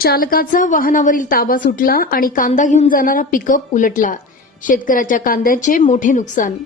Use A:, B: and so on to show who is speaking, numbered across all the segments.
A: चालकाचा वाहनावरील ताबा सुटला आणि कांदा घेऊन जाणारा पिकअप उलटला. शेतकऱ्याच्या कांद्याचे मोठे नुकसान.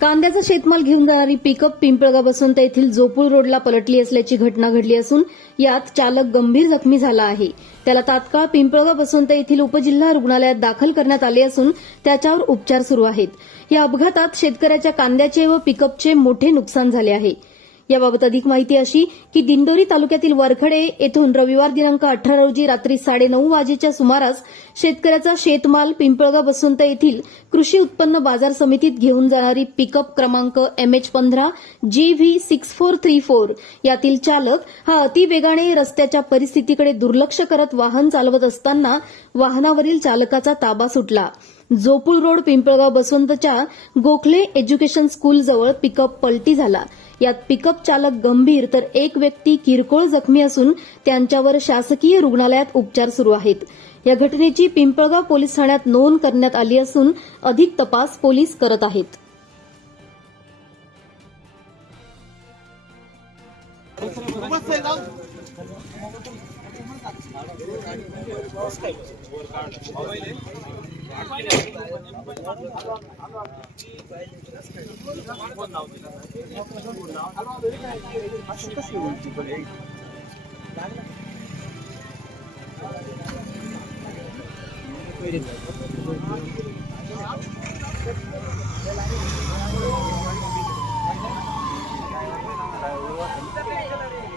A: कांद्याचा शेतमाल घेऊन जाणारी पिकअप पिंपळगाव ते येथील जोपूळ रोडला पलटली असल्याची घटना घडली असून यात चालक गंभीर जखमी झाला आहे. त्याला तात्काळ पिंपळगाव ते येथील उपजिल्हा रुग्णालयात दाखल करण्यात आले असून त्याच्यावर उपचार सुरू आहेत. या अपघातात शेतकऱ्याच्या कांद्याचे व पिकअपचे मोठे नुकसान झाले आहे. याबाबत अधिक माहिती अशी की दिंडोरी तालुक्यातील वरखडे येथून रविवार दिनांक अठरा रोजी रात्री साडेनऊ वाजेच्या सुमारास शेतकऱ्याचा शेतमाल पिंपळगाव बसवंत येथील कृषी उत्पन्न बाजार समितीत घेऊन जाणारी पिकअप क्रमांक एमएच पंधरा G V six four three four यातील चालक हा अतिवेगाने रस्त्याच्या परिस्थितीकडे दुर्लक्ष करत वाहन चालवत असताना वाहनावरील चालकाचा ताबा सुटला. जोपूळ रोड पिंपळगाव बसवंतच्या गोखले एज्युकेशन स्कूलजवळ पिकअप पलटी झाला. यात पिकअप चालक गंभीर तर एक व्यक्ती किरकोळ जखमी असून त्यांच्यावर शासकीय रुग्णालयात उपचार सुरू आहेत. या घटनेची पिंपळगाव पोलीस ठाण्यात नोंद करण्यात आली असून अधिक तपास पोलीस करत आहेत.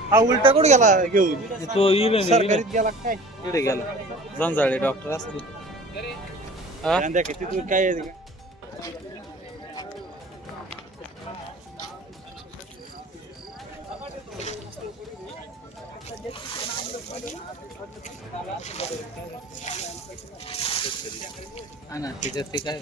B: हा उलटा कुठे गेला घेऊन?
C: तो येईल
B: सरकारीत गेला काय? इकडे गेला.
C: जंजाळे डॉक्टर असतील. हा?
B: कांद्या किती तू काय आहे?
C: हा ना त्याच्यात ते काय